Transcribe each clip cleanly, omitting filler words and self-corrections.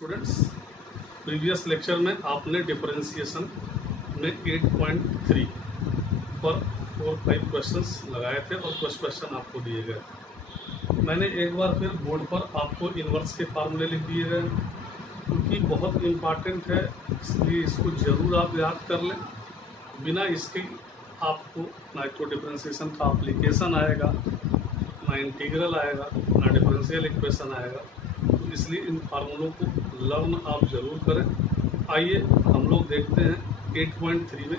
Students, previous lecture में आपने differentiation में 8.3 पर 4-5 क्वेश्चंस लगाए थे और कुछ क्वेश्चन आपको दिए गए। मैंने एक बार फिर बोर्ड पर आपको इन्वर्स के फार्मूले लिख दिए गए क्योंकि बहुत इम्पॉर्टेंट है, इसलिए इसको ज़रूर आप याद कर लें। बिना इसके आपको ना तो डिफरेंशिएशन का एप्लीकेशन आएगा, ना इंटीग्रल आएगा, ना डिफरेंशियल इक्वेशन आएगा। तो इसलिए इन फार्मूलों को लर्न आप ज़रूर करें। आइए हम लोग देखते हैं 8.3 में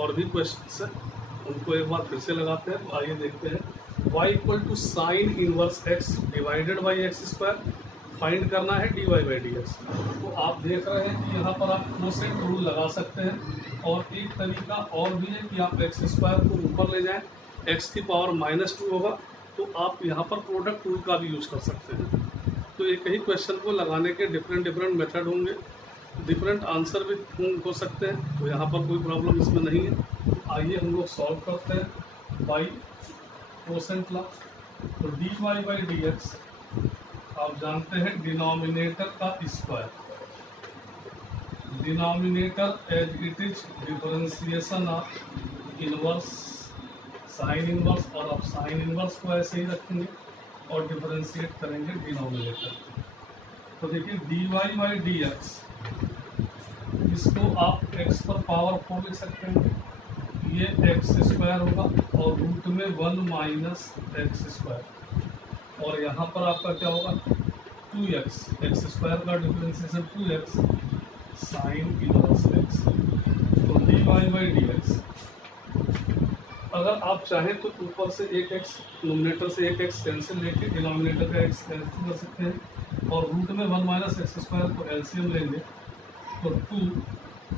और भी क्वेश्चन है, उनको एक बार फिर से लगाते हैं। तो आइए देखते हैं y equal to sine inverse x divided by x square find करना है dy बाई डी एक्स। तो आप देख रहे हैं कि यहाँ पर आप कोसेंट रूल लगा सकते हैं और एक तरीका और भी है कि आप एक्स स्क्वायर को ऊपर ले जाएं, x की पावर -2 होगा तो आप यहाँ पर प्रोडक्ट रूल का भी यूज कर सकते हैं। तो एक ही क्वेश्चन को लगाने के डिफरेंट मेथड होंगे, डिफरेंट आंसर भी हो सकते हैं, तो यहाँ पर कोई प्रॉब्लम इसमें नहीं है। आइए हम लोग सॉल्व करते हैं बाई कोसेंट लॉ। तो d y by d x आप जानते हैं डिनोमिनेटर का square, denominator as it is differentiation of inverse sine inverse, और आप साइन इनवर्स को ऐसे ही रखेंगे और डिफरेंशिएट करेंगे डिनोमिनेटर। तो देखिए d y by d x, इसको आप x पर पावर 4 लिख सकते हैं, ये एक्स स्क्वायर होगा और रूट में 1 माइनस एक्स स्क्वायर, और यहाँ पर आपका क्या होगा 2x, एक्स स्क्वायर का differentiation 2x sine inverse x। तो d y by d x, अगर आप चाहें तो ऊपर से एक x, नोमिनेटर से एक x कैंसिल लेके डिनोमिनेटर का x कैंसिल कर सकते हैं, और रूट में 1 माइनस एक्स स्क्वायर को एलसीएम लेंगे तो 2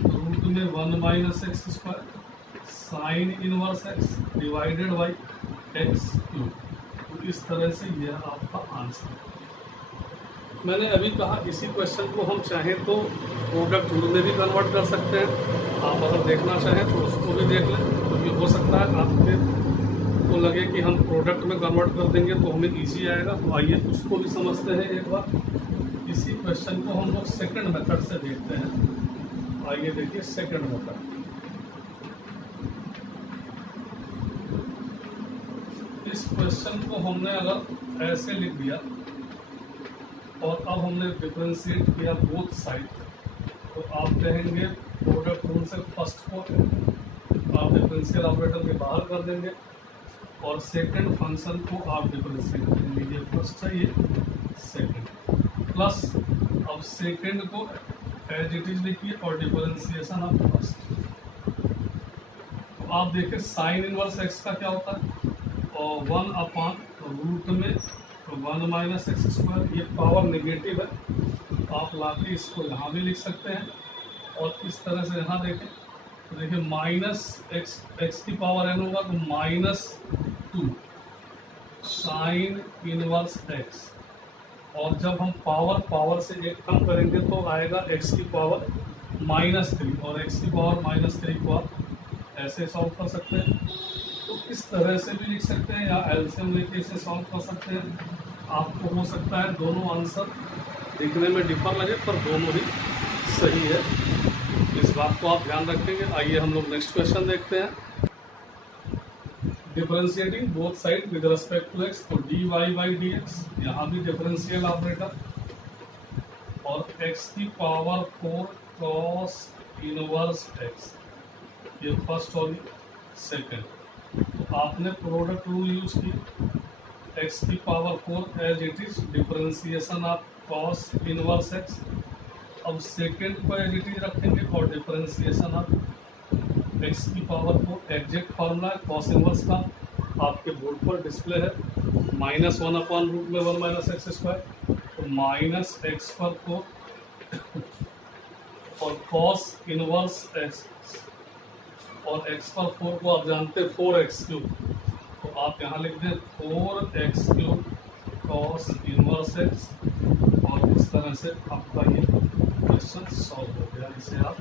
रूट में 1 minus x square sine inverse x divided by x cube. तो इस तरह से यह आपका आंसर है। मैंने अभी कहा इसी क्वेश्चन को हम चाहें तो प्रोडक्ट रूल में भी कन्वर्ट कर सकते हैं। आप अगर देखना चाहें तो उसको भी देख लें, क्योंकि हो सकता है आपके को लगे कि हम प्रोडक्ट में कन्वर्ट कर देंगे तो हमें इजी आएगा। तो आइए उसको भी समझते हैं एक बार। इसी क्वेश्चन को हम लोग सेकंड मेथड से देखते हैं। आइए देखिए सेकंड मेथड। इस क्वेश्चन को हमने अगर ऐसे लिख दिया और अब हमने डिफरेंशिएट किया बोथ साइड, तो आप कहेंगे प्रोडक्ट रूल से फर्स्ट को आप डिफरेंशियल ऑपरेटर के बाहर कर देंगे और सेकंड फंक्शन को आप डिफरेंशिएट करेंगे। ये फर्स्ट है, ये सेकंड, प्लस अब सेकंड को एज इट इज लिखिए और डिफरेंशिएशन ऑफ फर्स्ट। तो आप देखिए साइन इनवर्स एक्स का क्या होता है, और 1 अपॉन रूट में 1 माइनस एक्स स्क्वायर, ये पावर नेगेटिव है तो आप लाके इसको यहाँ भी लिख सकते हैं, और इस तरह से यहाँ देखें तो देखिए माइनस एक्स की पावर n होगा तो -2 साइन इनवर्स x, और जब हम पावर से एक कम करेंगे तो आएगा x की पावर -3, और x की पावर -3 को आप ऐसे सॉल्व कर सकते हैं। तो इस तरह से भी लिख सकते हैं या एलसीएम लेके इसे सॉल्व कर सकते हैं। आपको हो सकता है दोनों आंसर दिखने में डिफर लगे पर दोनों ही सही है, इस बात को आप ध्यान रखेंगे। आइए हम लोग नेक्स्ट क्वेश्चन देखते हैं। Differentiating both side with respect to x, तो d y by d x, यहाँ भी डिफरेंशियल ऑपरेटर, और x की पावर 4 कॉस इनवर्स x, ये फर्स्ट और सेकंड। तो आपने प्रोडक्ट रूल यूज किया, x की power 4 as it is differentiation of cos inverse x, अब सेकेंड को एज इट इज रखेंगे और डिफरेंशिएशन ऑफ x की पावर 4। एग्जैक्ट फार्मूला है कॉस इनवर्स का, आपके बोर्ड पर डिस्प्ले है, -1 अपॉन रूट में 1 माइनस एक्स स्क्वायर, तो माइनस एक्स पर 4 और कॉस इनवर्स x, और x पर 4 को आप जानते हैं 4x क्यूब, तो आप यहाँ लिख दें 4x cube cos inverse x, और इस तरह से आपका ये क्वेश्चन सॉल्व हो गया। इसे आप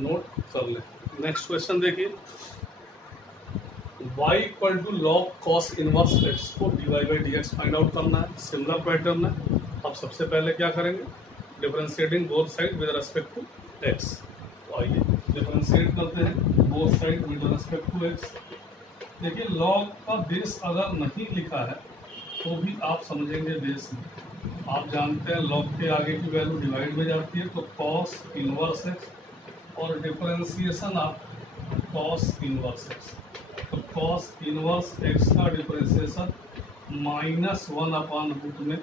नोट कर लें। नेक्स्ट क्वेश्चन देखिए, y equal to log cos inverse x को dy by d x find out करना है। सिमिलर पैटर्न है। अब सबसे पहले क्या करेंगे, differentiating both side with respect to x. तो आइए डिफरेंशिएट करते हैं both side with respect to x. देखिए लॉग का बेस अगर नहीं लिखा है तो भी आप समझेंगे बेस में। आप जानते हैं लॉग के आगे की वैल्यू डिवाइड में जाती है, तो कॉस इनवर्स एक्स, और डिफरेंशिएशन आप कॉस इनवर्स एक्स। तो कॉस इनवर्स एक्स का डिफरेंशिएशन -1/रूट में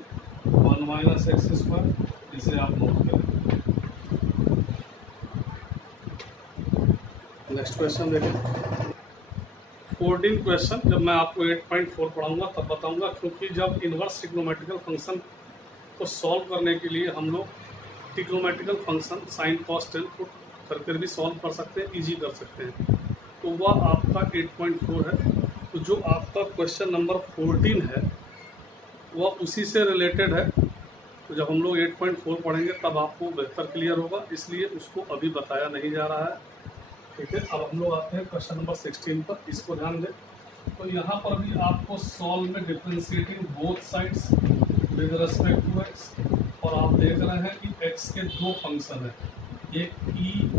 1 - x²। इसे आप नोट करें। नेक्स्ट क्वेश्चन देखें 14 क्वेश्चन। जब मैं आपको 8.4 पढ़ाऊंगा तब बताऊंगा, क्योंकि जब इनवर्स ट्रिग्नोमेट्रिकल फंक्शन को सॉल्व करने के लिए हम लोग trigonometrical function sine cos tan को करके भी सॉल्व कर सकते हैं, इजी कर सकते हैं। तो वह आपका 8.4 है। तो जो आपका क्वेश्चन नंबर 14 है वह उसी से रिलेटेड है। तो जब हम लोग 8.4 पढ़ेंगे तब आपको बेहतर क्लियर होगा, इसलिए उसको अभी बताया नहीं जा रहा है। ठीक है, अब हम लोग आते हैं क्वेश्चन नंबर 16 पर। इसको ध्यान दें। तो यहाँ पर भी आपको सॉल्व में differentiating both sides with respect to x, और आप देख रहे हैं कि एक्स के दो फंक्शन हैं, एक की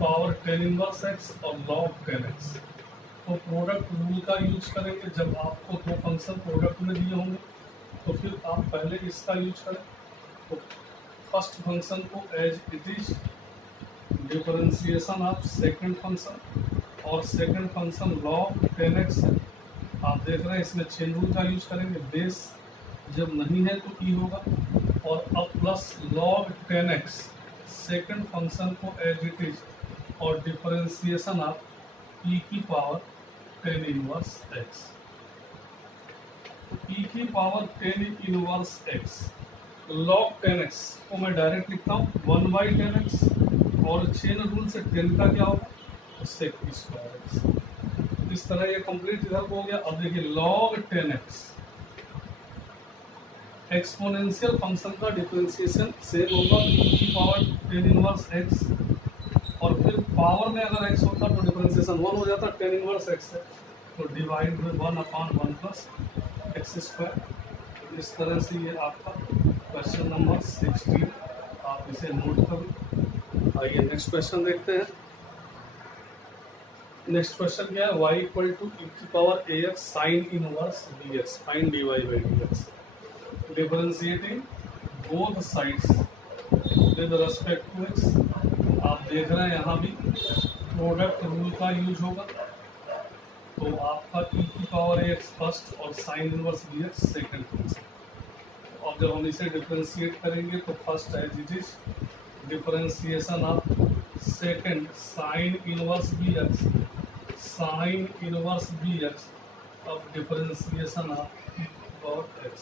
पावर 10 इनवर्स एक्स और लॉग 10x। तो प्रोडक्ट रूल का यूज करेंगे। जब आपको दो फंक्शन प्रोडक्ट में दिए होंगे तो फिर आप पहले इसका यूज करें। तो फर्स्ट फंक्शन को as it is differentiation of second function, और सेकंड फंक्शन log 10x है। आप देख रहे हैं इसमें चेन रूल का यूज करेंगे। बेस जब नहीं है तो ई होगा, और अब plus log 10x second function को एज इट इज, और डिफरेंशिएशन ऑफ e की पावर 10 इनवर्स x। e की power 10 inverse x log 10x को मैं डायरेक्ट लिखता हूँ 1/10x, और चेन रूल से 10 का क्या होगा sec²x। इस तरह ये कंप्लीट इधर को हो गया। अब देखिए log 10x एक्सपोनेंशियल फंक्शन का डिफरेंशिएशन सेम होगा e की पावर 10 इनवर्स x, और फिर पावर में अगर x होता तो डिफरेंशिएशन 1 हो जाता। 10 इनवर्स x है तो डिवाइड में 1/1 + x²। इस तरह से ये आपका क्वेश्चन नंबर 16 आप इसे नोट करें। आइए नेक्स्ट क्वेश्चन देखते हैं। नेक्स्ट क्वेश्चन क्या है, y = e की power ax sine inverse bx find dy/dx। Differentiating both sides with respect to x। आप देख रहे हैं यहाँ भी प्रोडक्ट रूल का यूज होगा। तो आपका e की पावर ax फर्स्ट और sine inverse bx second function. और जब हम इसे डिफरेंशिएट करेंगे तो first as it is differentiation of second sine inverse bx, sine inverse bx। अब डिफरेंशिएशन ऑफ e की पावर x,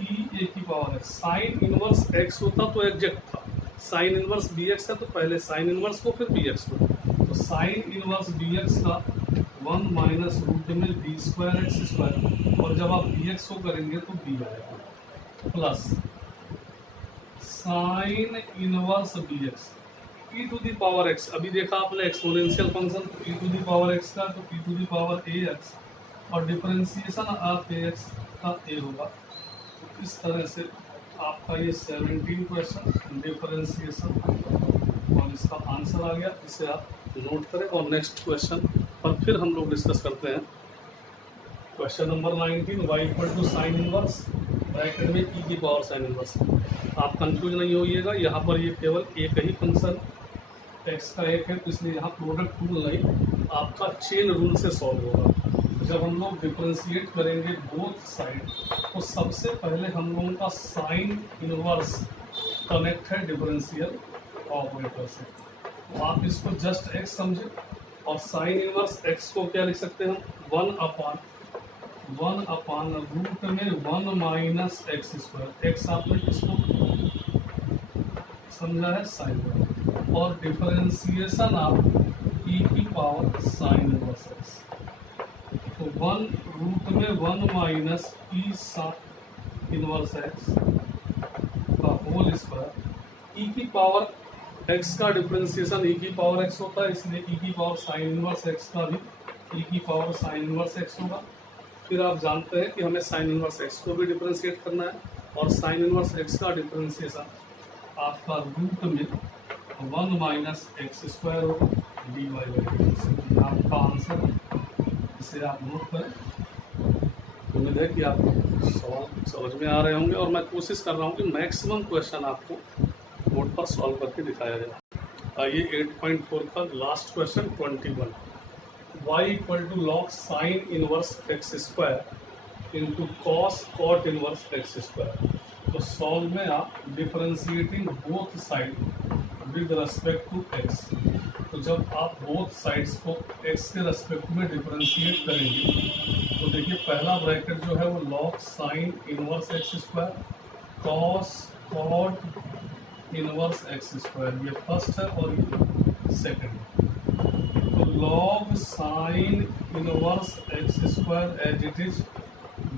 e a की power x। Sine inverse x होता तो एग्जैक्ट था, साइन इनवर्स bx है तो पहले साइन इनवर्स को फिर bx को। तो साइन इनवर्स bx का 1 - रूट में b²x², और जब आप bx को करेंगे तो b आएगा, plus sine inverse bx e to the power x। अभी देखा आपने एक्सपोनेंशियल फंक्शन, तो e to the power x का तो e to the power ax, और डिफरेंशिएशन ऑफ ax का a होगा। तो इस तरह से आपका ये 17 क्वेश्चन डिफरेंशिएशन और इसका आंसर आ गया। इसे आप नोट करें, और नेक्स्ट क्वेश्चन पर फिर हम लोग डिस्कस करते हैं। Question number 19, y = sine inverse bracket में e की पावर साइन इनवर्स। आप कंफ्यूज नहीं होइएगा, यहाँ पर ये केवल एक ही फंक्शन x का एक है, तो इसलिए यहाँ प्रोडक्ट रूल नहीं, आपका चेन रूल से सॉल्व होगा। जब हम लोग डिफरेंशिएट करेंगे बोथ साइड तो सबसे पहले हम लोगों का साइन इनवर्स कनेक्ट है डिफरेंशियल ऑपरेटर से। तो आप इसको जस्ट x समझे, और साइन इनवर्स x को क्या लिख सकते हैं हम 1/रूट में 1 - x²। x आपने इसको समझा है साइन, और डिफरेंशिएशन ऑफ e की पावर साइन इनवर्स x। तो 1 √ में 1 - e साइन इनवर्स x का होल स्क्वायर। e की पावर x का डिफरेंशिएशन e की पावर x होता है, इसलिए e की पावर साइन इनवर्स x का भी e की पावर साइन इनवर्स x होगा। फिर आप जानते हैं कि हमें साइन इनवर्स x को भी डिफरेंशिएट करना है, और साइन इनवर्स एक्स का डिफरेंशिएशन आपका रूट में 1 माइनस एक्स स्क्वायर होगा डी वाई बाई आपका आंसर है। इसे आप नोट करें। उम्मीद है कि आपको सवाल समझ में आ रहे होंगे और मैं कोशिश कर रहा हूँ कि मैक्सिमम क्वेश्चन आपको बोर्ड पर सॉल्व करके दिखाया जाए। आइए 8.4 का last question 21, y equal to log sine inverse x square into cos cot inverse x square. तो सॉल्व में आप differentiating both side with respect to x. तो जब आप बोथ साइड्स को x के रेस्पेक्ट में डिफरेंशिएट करेंगे तो देखिए पहला ब्रैकेट जो है वो log sine inverse x square cos cot inverse x square, ये फर्स्ट है और ये सेकंड है। तो log sine inverse x square as it is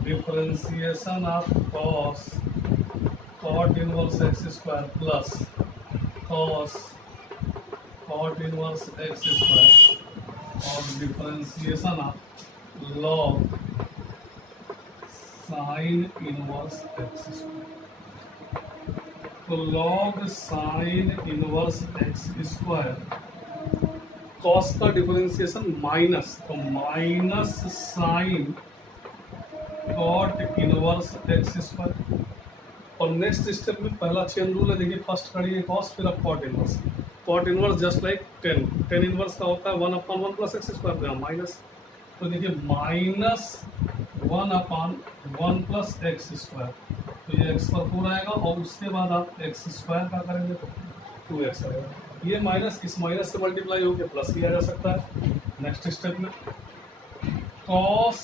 differentiation of cos cot inverse x square plus cos cot inverse x square और differentiation of log sine inverse x square. तो log sine inverse x square cos का differentiation minus, तो minus sine cot inverse x square. और next step में पहला chain rule है, देखिए first करिए कॉस फिर अब cot inverse. Cot inverse just like tan inverse का होता है 1/1 प्लस एक्स स्क्वायर माइनस। तो देखिए माइनस 1/1 प्लस एक्स स्क्वायर, तो ये एक्स पर 4 आएगा और उसके बाद आप एक्स स्क्वायर का करेंगे तो 2x आएगा। ये माइनस इस माइनस से मल्टीप्लाई होकर प्लस किया जा सकता है। नेक्स्ट स्टेप में cos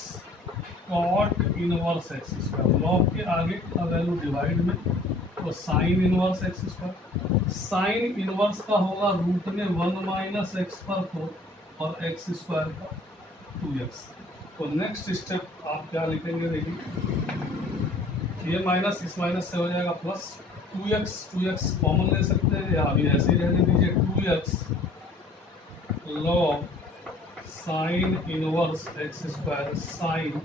cot inverse x square, log के आगे का वैल्यू डिवाइड में तो sine inverse x square. Sine inverse का होगा रूट में 1 माइनस एक्स पर 4 और एक्स स्क्वायर का 2x। तो नेक्स्ट स्टेप आप क्या लिखेंगे, देखिए ये माइनस इस माइनस से हो जाएगा प्लस 2x कॉमन ले सकते हैं या अभी ऐसे ही रहने दीजिए 2x log sine inverse x square sine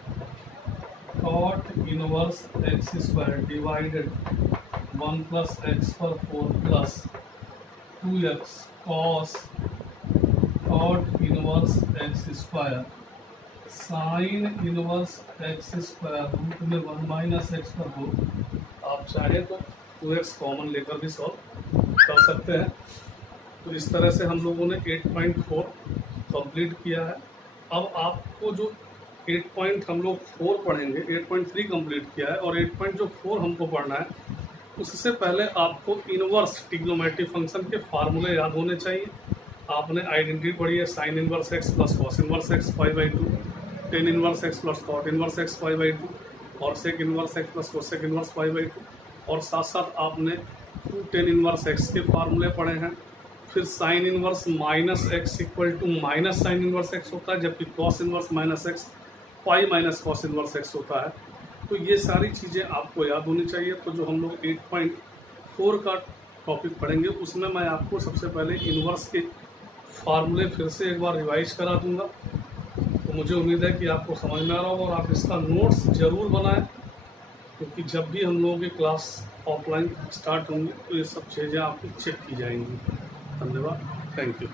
cot inverse x square divided 1 plus x पर 4 plus 2x cos cot inverse x square sine inverse x square root में 1 माइनस एक्स पर 4। आप चाहे तो 2x कॉमन लेकर भी सॉल्व कर सकते हैं। तो इस तरह से हम लोगों ने 8.4 कंप्लीट किया है। अब आपको जो 8 हम लोग 4 पढ़ेंगे, 8.3 कंप्लीट किया है और 8.4 हमको पढ़ना है। उससे पहले आपको इनवर्स ट्रिग्नोमेट्रिक फंक्शन के फार्मूले याद होने चाहिए। आपने आइडेंटिटी पढ़ी है sine inverse x plus cos inverse x π/2, tan inverse x plus cot inverse x π/2 और sec inverse x plus cosec inverse π/2 और साथ साथ आपने 2 टेन इनवर्स एक्स के फार्मूले पढ़े हैं। फिर sine inverse minus x equal to minus sine inverse x होता है, जबकि cos inverse minus x pi minus cos inverse x होता है। तो ये सारी चीज़ें आपको याद होनी चाहिए। तो जो हम लोग 8.4 का टॉपिक पढ़ेंगे उसमें मैं आपको सबसे पहले इनवर्स के फार्मूले फिर से एक बार रिवाइज करा दूंगा। तो मुझे उम्मीद है कि आपको समझ में आ रहा होगा और आप इसका नोट्स ज़रूर बनाएं, क्योंकि जब भी हम लोगों की क्लास ऑफलाइन स्टार्ट होंगी तो ये सब चीज़ें आपकी चेक की जाएंगी। धन्यवाद, थैंक यू।